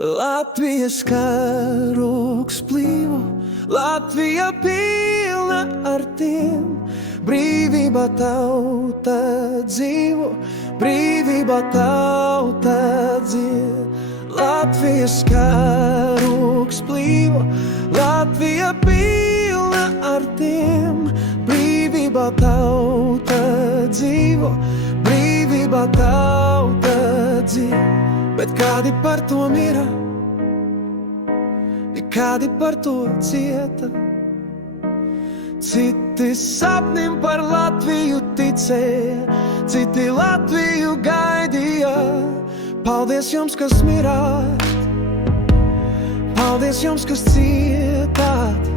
Latvijas karogs plīvo, Latvija pilna ar tiem. Brīvība tauta dzīvo, brīvība tauta dzied. Latvijas karogs plīvo, Latvija pilna ar tiem. Brīvība tauta dzīvo, brīvība tauta dzied. Bet kādi par to mira, kādi par to cieta. Citi sapnim par Latviju ticēja, citi Latviju gaidīja. Paldies jums, kas mirāt, paldies jums, kas cietāt,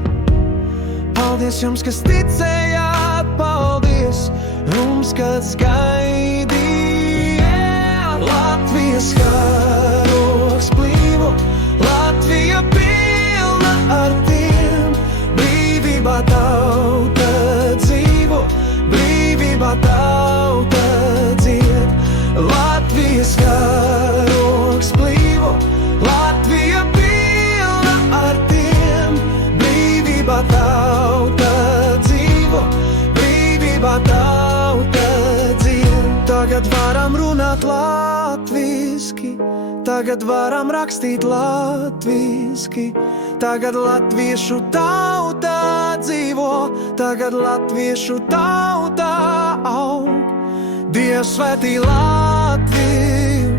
paldies jums, kas ticējāt, paldies jums, kas gaidīja. Latvijas karogs plīvo, Latvija pilna ar tiem. Brīvība tauta dzīvo, brīvība tauta dzied. Latvijas karogs plīvo, Latvija pilna ar tiem. Brīvība tauta dzīvo, brīvība tauta dzied. Tagad varam runāt latviski, tagad varam rakstīt latviski. Tagad latviešu tauta dzīvo, tagad latviešu tauta aug. Dievs svētī Latviju,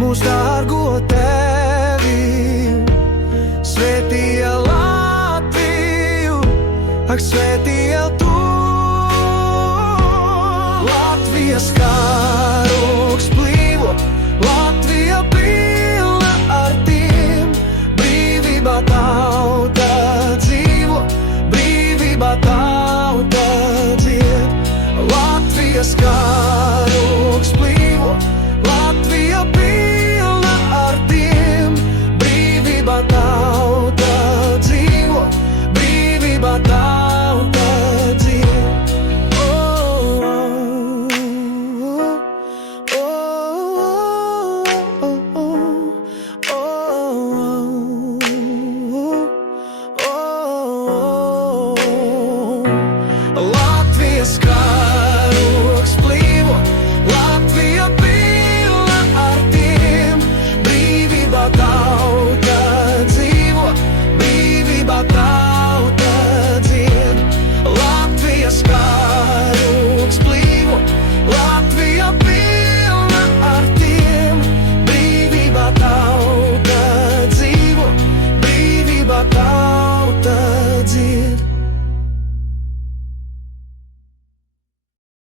mūs dārgo tevi. Svētīja Latviju, ak svētīja tu. Latvijas kā